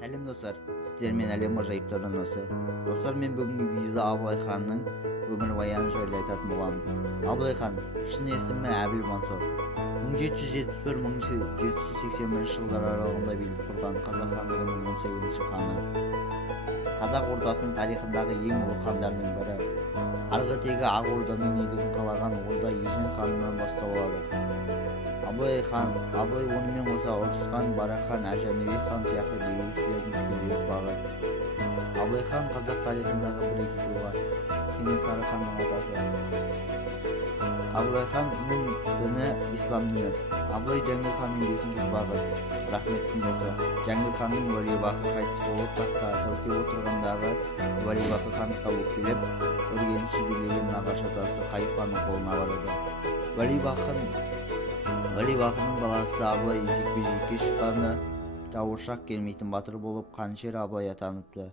Сәлем достар, сіздермен әлем ғажайыптар арнасы. Достар, мен бүгінгі видеода Абылай ханның өмірбаяны жайлы айтатын боламын. Абылай хан, шын есімі Әбілмансұр. 1771-1781 жылдар аралығында билік құрған қазақ хандығының 18-ші ханы. Қазақ ордасының тарихындағы ең ұлы хандардың бірі. Арғы тегі Ақ Орданың негізін қалаған орда Ежен ханынан бастау алады. Абылай онымен қоса Ұрыс хан, Барақ хан, Жәнібек хан сияқты билеушілердің тікелей ұрпағы. Абылай хан қазақ тарихындағы бірегей тұлға. Кенесары ханның атасы. Абылай ханның діні ислам діні. Абылай Жәңгір ханның 5-ші ұрпағы. Рахметтің досы. Жәңгір ханның уәлибақы қайтыс болып таққа тәуке отырғандағы уәлибақы хандыққа өкпелеп, үргеніші билеген нағашы атасы Қайып ханның қолына барады. Уәлибақының баласы Абылай жекпе-жекке шыққанда жауыршақ келмейтін батыр болып Қанішер Абылай атаныпты.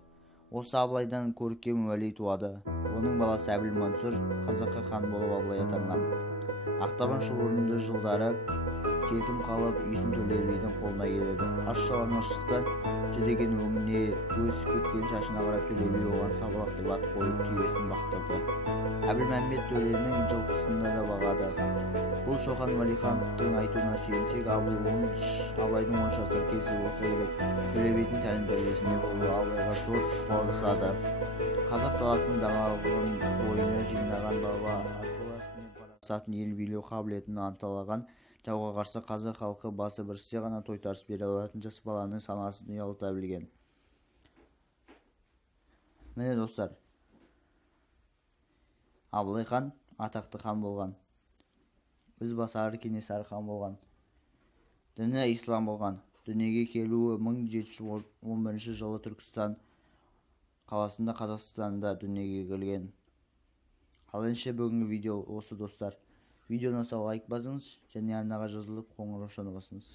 Осы Абылайдан көркем уәли туады. Оның баласы Әбілмансұр қазаққа хан болып Абылай атанған. Ақтабан шұбырынды жылдары жетім қалып, үйсін Төле бидің қолына келеді. Аш-жалаңаштықтан жүдеген өңіне өсіп кеткен шашына қарап Төле би оған сабалақты ат қойып түйесін бақтырды. Әбілмәмбет Төленің жылқысында да бағады. Бұл Шоқан Уәлихановтың айтуына сүйенсек, Абылайдың 10 жасар кезі болса керек, Төле бидің тәлім-тәрбиесінде болуы Абылайға зор ықпал жасады. Қазақ даласының даналығын бойына жинаған баба арқылы парасатын, ел билеу қабілетін анталаған жауға қарсы қазақ халқы басы біріксе ғана тойтарыс бере алатын жас баланың санасын ұялата білген. Міне достар, Абылай хан атақты хан болған. Ізбасары Кенесары хан болған. Діні ислам болған. Дүниеге келуі 1711 жылы Түркістан қаласында, Қазақстанда дүниеге келген. Ал ендеше бүгінгі видео осы достар. Видеоны лайк басыңыз және арнаға жазылып қоңырау басыңыз.